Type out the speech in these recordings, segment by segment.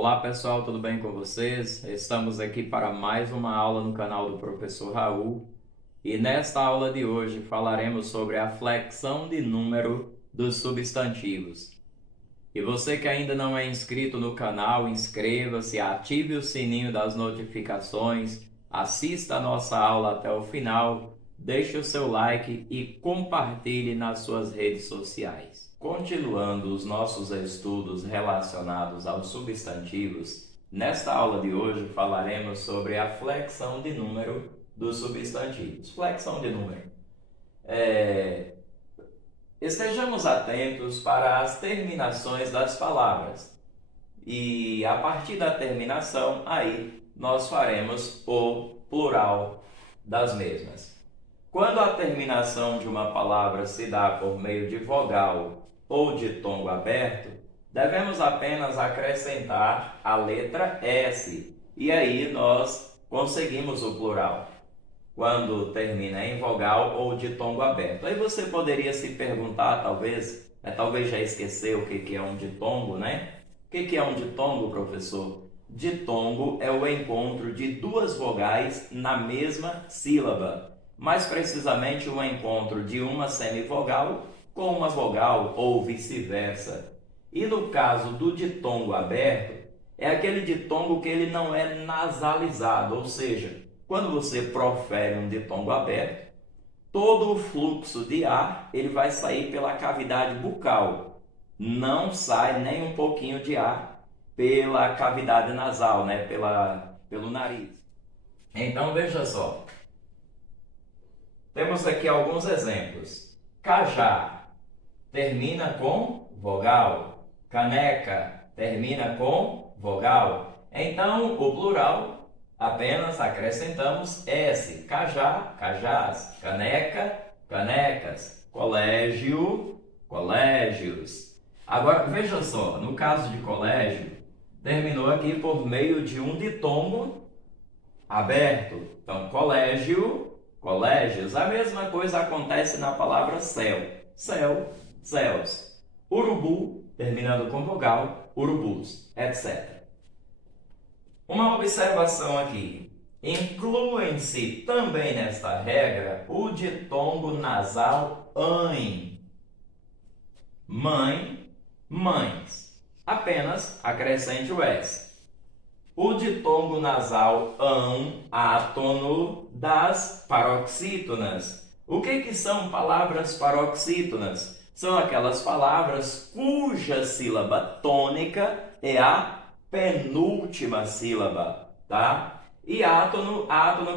Olá pessoal, tudo bem com vocês? Estamos aqui para mais uma aula no canal do Professor Raul e nesta aula de hoje falaremos sobre a flexão de número dos substantivos. E você que ainda não é inscrito no canal, inscreva-se, ative o sininho das notificações, assista a nossa aula até o final, deixe o seu like e compartilhe nas suas redes sociais. Continuando os nossos estudos relacionados aos substantivos, nesta aula de hoje falaremos sobre a flexão de número dos substantivos. Flexão de número. Estejamos atentos para as terminações das palavras e a partir da terminação aí nós faremos o plural das mesmas. Quando a terminação de uma palavra se dá por meio de vogal ou de tongo aberto, devemos apenas acrescentar a letra S e aí nós conseguimos o plural quando termina em vogal ou de tongo aberto. Aí você poderia se perguntar, talvez já esqueceu o que é um ditongo, né? O que é um ditongo, professor? Ditongo é o encontro de duas vogais na mesma sílaba, mais precisamente o encontro de uma semivogal com uma vogal ou vice-versa. E no caso do ditongo aberto, é aquele ditongo que ele não é nasalizado, ou seja, quando você profere um ditongo aberto, todo o fluxo de ar ele vai sair pela cavidade bucal. Não sai nem um pouquinho de ar pela cavidade nasal, né? Pelo nariz. Então, veja só. Temos aqui alguns exemplos. Cajá termina com vogal. Caneca termina com vogal. Então, o plural apenas acrescentamos S. Cajá, cajás. Caneca, canecas. Colégio, colégios. Agora, veja só, no caso de colégio, terminou aqui por meio de um ditongo aberto. Então, colégio, colégios. A mesma coisa acontece na palavra céu. Céu, céus. Urubu, terminando com vogal, urubus, etc. Uma observação aqui. Incluem-se também nesta regra o ditongo nasal AN. Mãe, mães. Apenas acrescente o S. O ditongo nasal ão, átono das paroxítonas. O que são palavras paroxítonas? São aquelas palavras cuja sílaba tônica é a penúltima sílaba, tá? E átono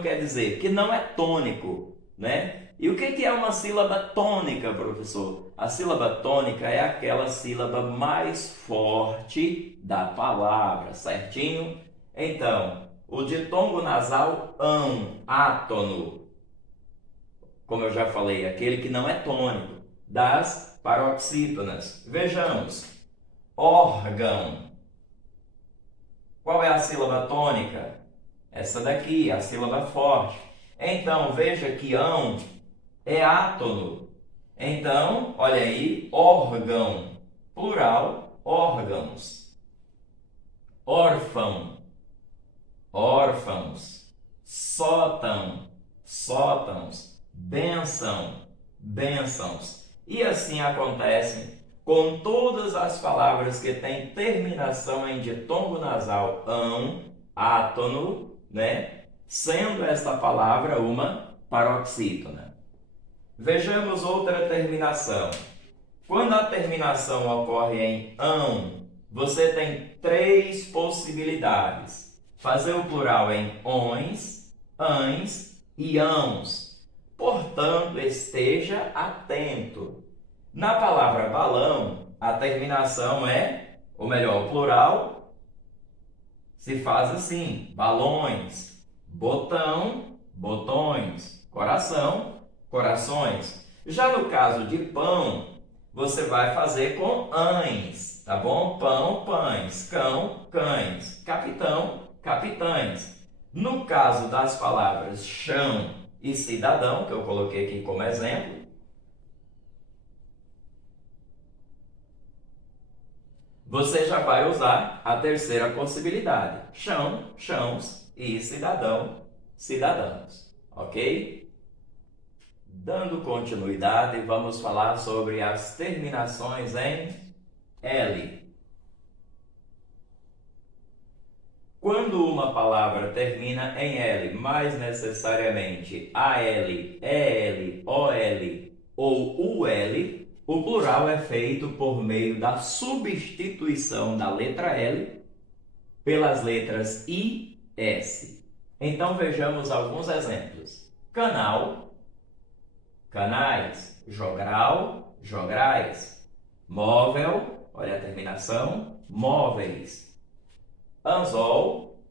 quer dizer que não é tônico, né? E o que é uma sílaba tônica, professor? A sílaba tônica é aquela sílaba mais forte da palavra, certinho? Então, o ditongo nasal ão, átono, como eu já falei, aquele que não é tônico, das paroxítonas. Vejamos, órgão. Qual é a sílaba tônica? Essa daqui, a sílaba forte. Então, veja que ão é átono. Então, olha aí, órgão, plural, órgãos. Órfão, órfãos. Sótão, sótãos. Bênção, bênçãos. E assim acontece com todas as palavras que têm terminação em ditongo nasal ão, átono, né? Sendo esta palavra uma paroxítona. Vejamos outra terminação. Quando a terminação ocorre em ão, você tem três possibilidades. Fazer o plural em ons, ães e ãos. Portanto, esteja atento. Na palavra balão, a terminação é, ou melhor, o plural se faz assim: balões, botão, botões, coração, corações. Já no caso de pão, você vai fazer com ães, tá bom? Pão, pães, cão, cães, capitão, capitães. No caso das palavras chão e cidadão, que eu coloquei aqui como exemplo, você já vai usar a terceira possibilidade: chão, chãos e cidadão, cidadãos, ok? Dando continuidade, vamos falar sobre as terminações em L. Quando uma palavra termina em L, mais necessariamente AL, EL, OL ou UL, o plural é feito por meio da substituição da letra L pelas letras I, S. Então vejamos alguns exemplos: canal, canais; jogral, jograis; móvel, olha a terminação, móveis; anzol,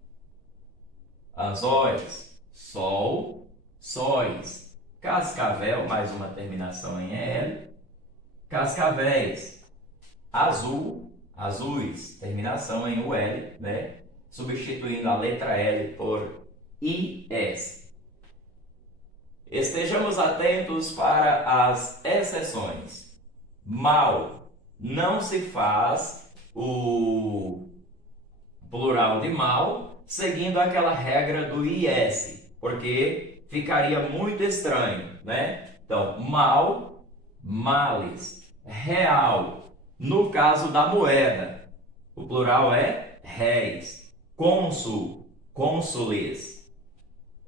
anzóis; sol, sóis; cascavel, mais uma terminação em EL, cascavéis; azul, azuis, terminação em UL, né? Substituindo a letra L por IS. Estejamos atentos para as exceções. Mal, não se faz o plural de mal seguindo aquela regra do IS, porque ficaria muito estranho, né? Então, mal, males; real, no caso da moeda, o plural é réis; cônsul, cônsules;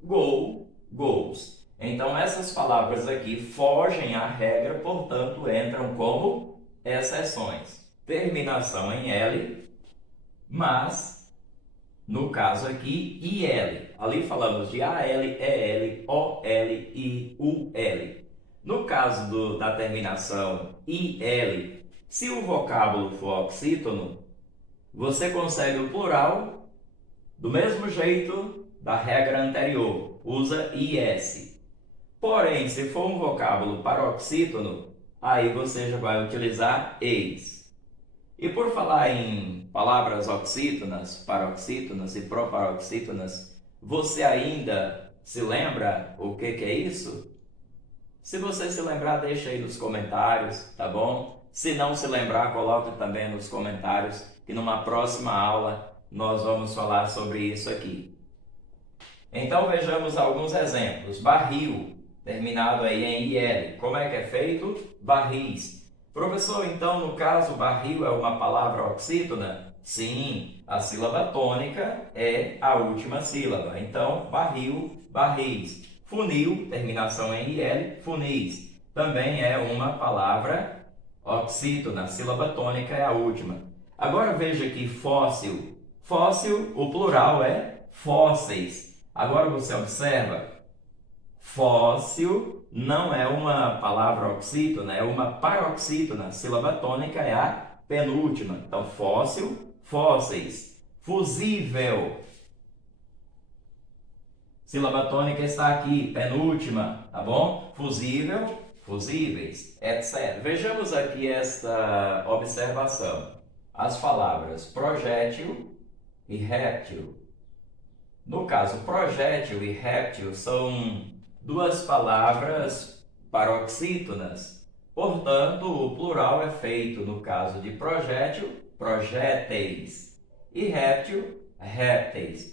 gol, gols. Então, essas palavras aqui fogem à regra, portanto, entram como exceções. Terminação em L, mas, no caso aqui, IL. Ali falamos de AL, EL, OL e UL. No caso da terminação IL, se o vocábulo for oxítono, você consegue o plural do mesmo jeito da regra anterior, usa IS. Porém, se for um vocábulo paroxítono, aí você já vai utilizar eis. E por falar em palavras oxítonas, paroxítonas e proparoxítonas, você ainda se lembra o que é isso? Se você se lembrar, deixa aí nos comentários, tá bom? Se não se lembrar, coloca também nos comentários, que numa próxima aula nós vamos falar sobre isso aqui. Então vejamos alguns exemplos. Barril, terminado aí em IL. Como é que é feito? Barris. Professor, então no caso barril é uma palavra oxítona? Sim, a sílaba tônica é a última sílaba. Então, barril, barris. Funil, terminação em IL, funis. Também é uma palavra oxítona, a sílaba tônica é a última. Agora veja aqui fóssil. Fóssil, o plural é fósseis. Agora você observa, fóssil não é uma palavra oxítona, é uma paroxítona. A sílaba tônica é a penúltima. Então, fóssil, fósseis. Fusível. Sílaba tônica está aqui, penúltima, tá bom? Fusível, fusíveis, etc. Vejamos aqui esta observação. As palavras projétil e réptil. No caso, projétil e réptil são duas palavras paroxítonas. Portanto, o plural é feito, no caso de projétil, projéteis, e réptil, répteis.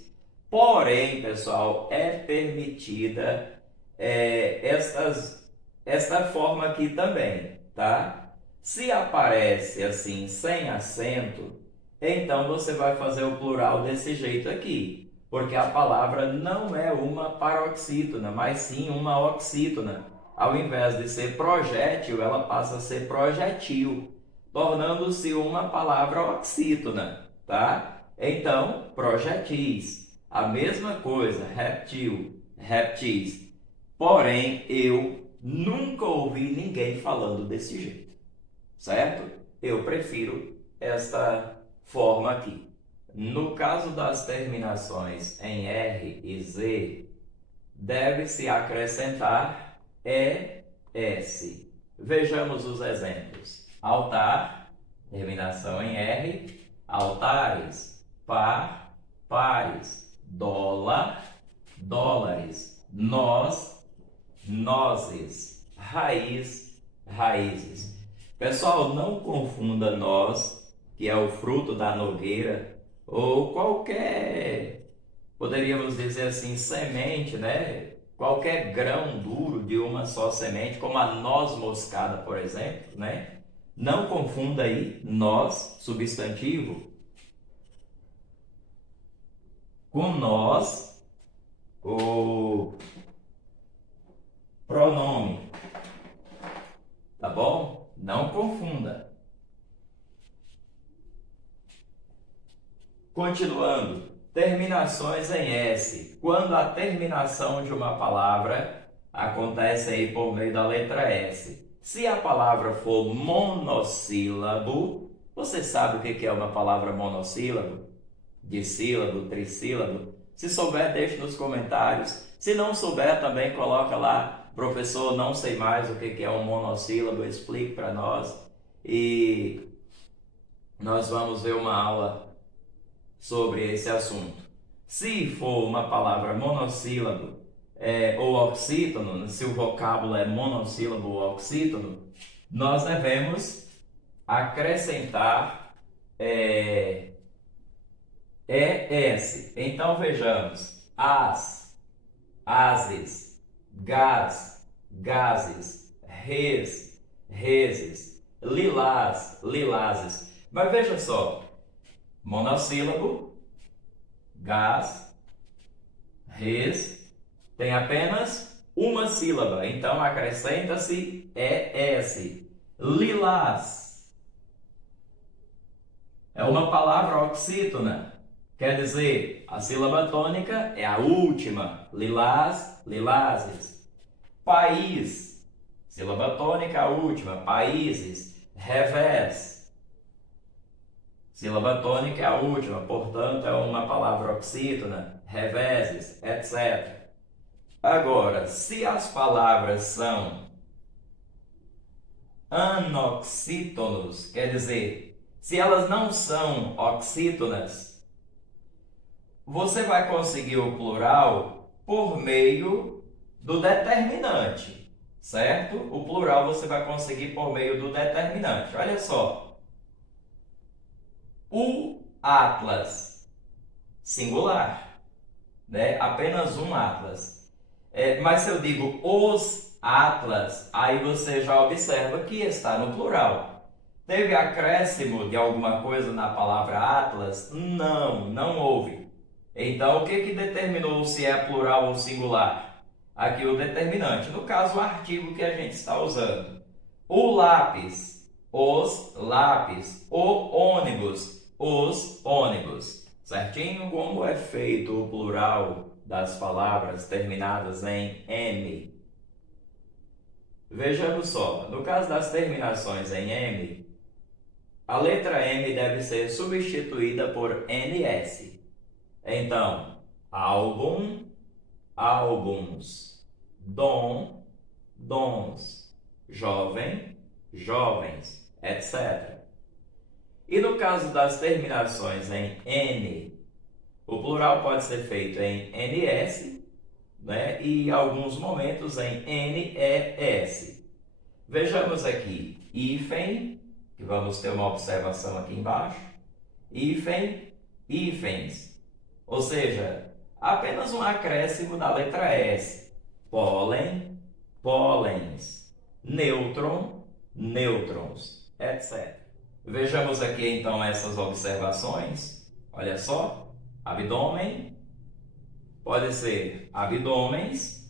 Porém, pessoal, é permitida esta forma aqui também, tá? Se aparece assim, sem acento, então você vai fazer o plural desse jeito aqui, porque a palavra não é uma paroxítona, mas sim uma oxítona. Ao invés de ser projétil, ela passa a ser projetil, tornando-se uma palavra oxítona, tá? Então, projetis. A mesma coisa, reptil, reptis. Porém, eu nunca ouvi ninguém falando desse jeito, certo? Eu prefiro esta forma aqui. No caso das terminações em R e Z, deve-se acrescentar ES. Vejamos os exemplos. Altar, terminação em R, altares; par, pares; dólar, dólares; nós, nozes; raiz, raízes. Pessoal, não confunda nós que é o fruto da nogueira, ou qualquer, poderíamos dizer assim, semente, né? Qualquer grão duro de uma só semente, como a noz moscada, por exemplo, né? Não confunda aí noz, substantivo, com nós, o pronome, tá bom? Não confunda. Continuando, terminações em S. Quando a terminação de uma palavra acontece aí por meio da letra S. Se a palavra for monossílabo, você sabe o que é uma palavra monossílabo? Dissílabo, trissílabo? Se souber, deixe nos comentários. Se não souber, também coloca lá, professor, não sei mais o que é um monossílabo, explique para nós. E nós vamos ver uma aula sobre esse assunto. Se for uma palavra monossílabo ou oxítono, se o vocábulo é monossílabo ou oxítono, nós devemos acrescentar ES. Então vejamos: as, ases, gás, gases, reses, lilás, lilazes. Mas veja só, monossílabo, gás, tem apenas uma sílaba, então acrescenta-se ES. Lilás é uma palavra oxítona, quer dizer, a sílaba tônica é a última. Lilás, lilazes. País, sílaba tônica a última. Países. Revés, sílaba tônica é a última, portanto é uma palavra oxítona. Reveses, etc. Agora, se as palavras são anoxítonos, quer dizer, se elas não são oxítonas, você vai conseguir o plural por meio do determinante, certo? O plural você vai conseguir por meio do determinante. Olha só. O Atlas, singular, né? Apenas um Atlas. Mas se eu digo os Atlas, aí você já observa que está no plural. Teve acréscimo de alguma coisa na palavra Atlas? Não, não houve. Então, o que determinou se é plural ou singular? Aqui o determinante, no caso o artigo que a gente está usando. O lápis, os lápis. O ônibus, os ônibus. Certinho? Como é feito o plural das palavras terminadas em M? Vejamos só, no caso das terminações em M, a letra M deve ser substituída por NS. Então, álbum, álbuns, dom, dons, jovem, jovens, etc. E no caso das terminações em N, o plural pode ser feito em NS, né? E em alguns momentos em NES. Vejamos aqui, hífen, que vamos ter uma observação aqui embaixo, hífen, hífens, ou seja, apenas um acréscimo da letra S. Pólen, pólens, nêutron, nêutrons, etc. Vejamos aqui então essas observações. Olha só, abdômen, pode ser abdômenes,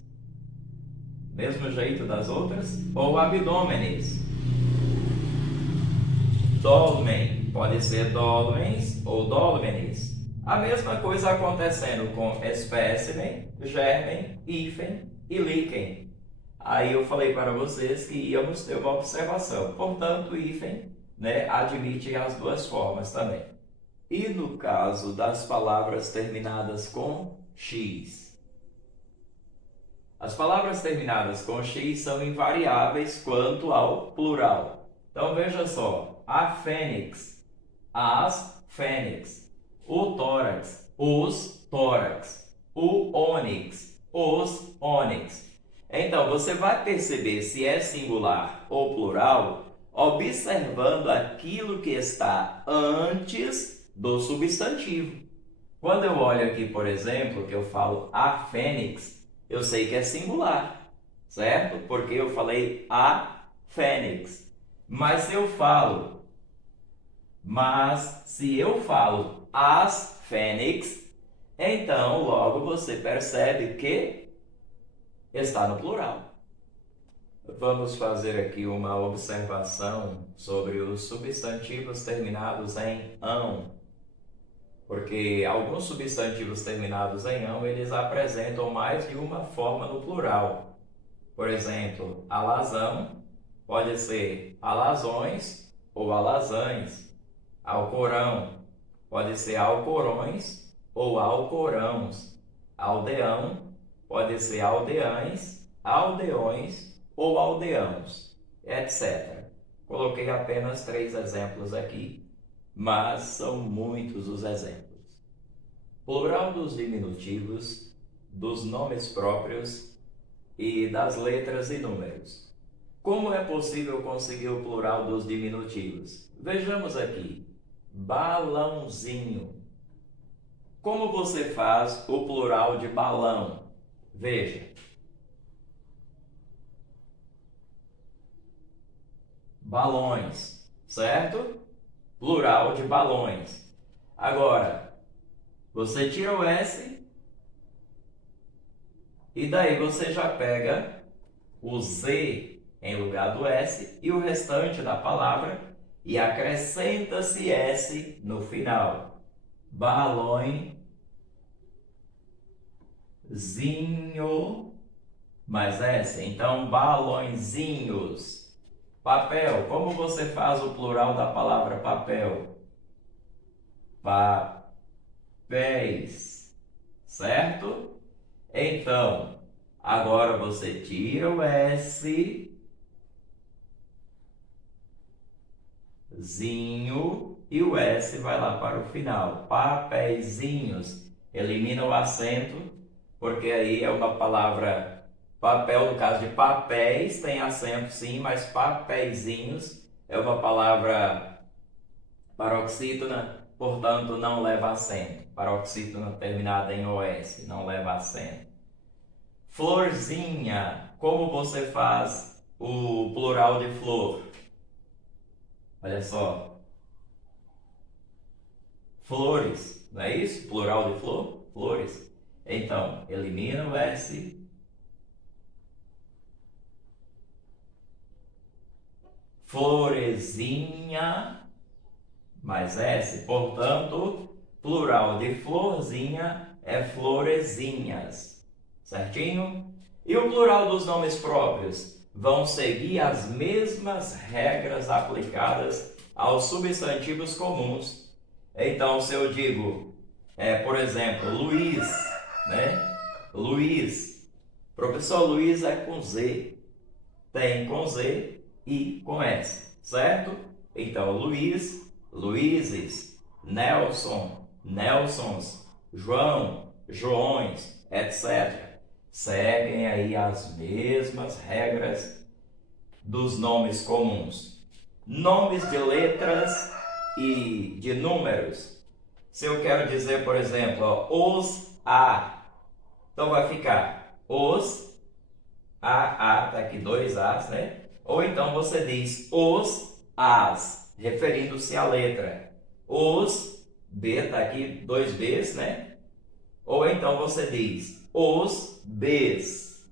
mesmo jeito das outras, ou abdômenes. Dolmen, pode ser dolmens ou dolmenes. A mesma coisa acontecendo com espécimen, germen, hífen e líquen. Aí eu falei para vocês que íamos ter uma observação. Portanto, hífen, né, admite as duas formas também. E no caso das palavras terminadas com X? As palavras terminadas com X são invariáveis quanto ao plural. Então veja só, a fênix, as fênix, o tórax, os tórax, o ônix, os ônix. Então você vai perceber se é singular ou plural observando aquilo que está antes do substantivo. Quando eu olho aqui, por exemplo, que eu falo a fênix, eu sei que é singular, certo? Porque eu falei a fênix. Mas se eu falo as fênix, então logo você percebe que está no plural. Vamos fazer aqui uma observação sobre os substantivos terminados em ão, porque alguns substantivos terminados em ão, eles apresentam mais de uma forma no plural. Por exemplo, alazão pode ser alazões ou alazães. Alcorão pode ser alcorões ou alcorãos. Aldeão pode ser aldeães, aldeões ou aldeãos, etc. Coloquei apenas 3 exemplos aqui, mas são muitos os exemplos. Plural dos diminutivos, dos nomes próprios e das letras e números. Como é possível conseguir o plural dos diminutivos? Vejamos aqui. Balãozinho. Como você faz o plural de balão? Veja. Balões, certo? Plural de balões. Agora, você tira o S e daí você já pega o Z em lugar do S e o restante da palavra e acrescenta-se S no final. Balõezinho mais S. Então, balõezinhos. Papel. Como você faz o plural da palavra papel? Papéis. Certo? Então, agora você tira o S, zinho, e o S vai lá para o final. Papeizinhos. Elimina o acento, porque aí é uma palavra papel, no caso de papéis, tem acento sim, mas papeizinhos é uma palavra paroxítona, portanto não leva acento. Paroxítona terminada em OS, não leva acento. Florzinha. Como você faz o plural de flor? Olha só. Flores, não é isso? Plural de flor? Flores. Então, elimina o S. Florezinha mais S. Portanto, plural de florzinha é florezinhas. Certinho? E o plural dos nomes próprios? Vão seguir as mesmas regras aplicadas aos substantivos comuns. Então, se eu digo, por exemplo, Luiz, né? Luiz. Professor, Luiz é com Z. Tem com Z e com S, certo? Então, Luiz, Luizes, Nelson, Nelsons, João, Joões, etc. Seguem aí as mesmas regras dos nomes comuns. Nomes de letras e de números. Se eu quero dizer, por exemplo, os A, então vai ficar os A, tá aqui 2 As, né? Ou então você diz os As, referindo-se à letra. Os B, tá aqui 2 Bs, né? Ou então você diz os Bs.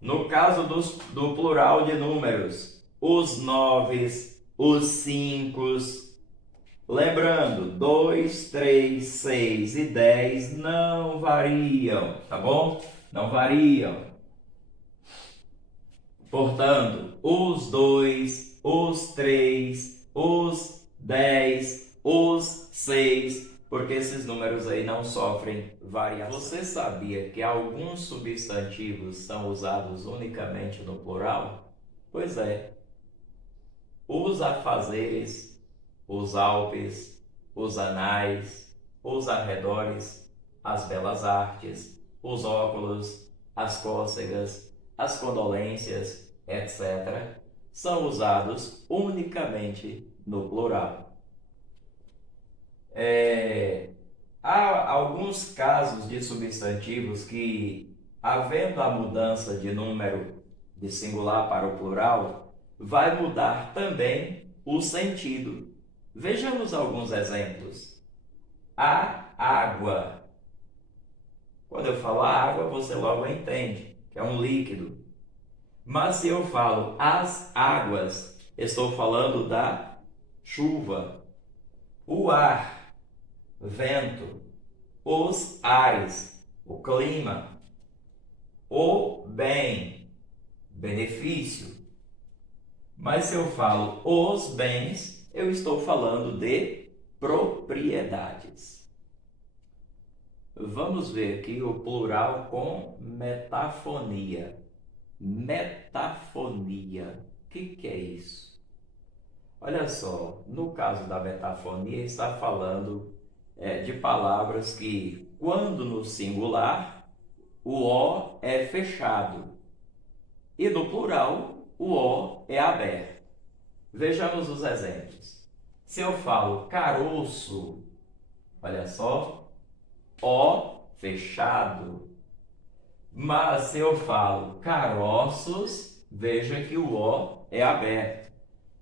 No caso do plural de números, os 9s, os 5s. Lembrando, 2, 3, 6 e 10 não variam, tá bom? Não variam. Portanto, os 2, os 3, os 10, os 6, porque esses números aí não sofrem variação. Você sabia que alguns substantivos são usados unicamente no plural? Pois é. Os afazeres, os Alpes, os anais, os arredores, as belas artes, os óculos, as cócegas, as condolências, etc., são usados unicamente no plural. Há alguns casos de substantivos que, havendo a mudança de número de singular para o plural, vai mudar também o sentido. Vejamos alguns exemplos. A água. Quando eu falo água, você logo entende que é um líquido. Mas se eu falo as águas, estou falando da chuva. O ar, vento. Os ares, o clima. O bem, benefício. Mas se eu falo os bens, eu estou falando de propriedades. Vamos ver aqui o plural com metafonia. Metafonia. O que é isso? Olha só, no caso da metafonia, está falando de palavras que, quando no singular, o O é fechado e no plural, o O é aberto. Vejamos os exemplos. Se eu falo caroço, olha só, O fechado. Mas se eu falo caroços, veja que o O é aberto.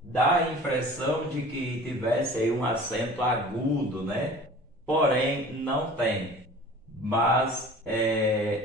Dá a impressão de que tivesse aí um acento agudo, né? Porém, não tem. Mas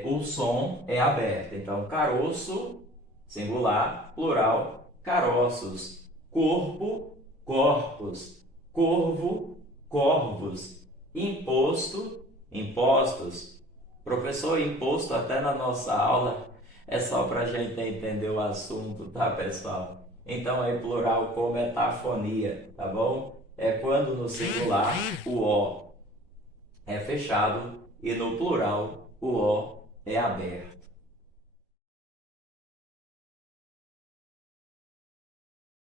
o som é aberto. Então, caroço, singular, plural, caroços. Corpo, corpos. Corvo, corvos. Imposto, impostos. Professor, imposto até na nossa aula é só para a gente entender o assunto, tá, pessoal? Então, é plural com metafonia, tá bom? É quando no singular o O é fechado e no plural o O é aberto.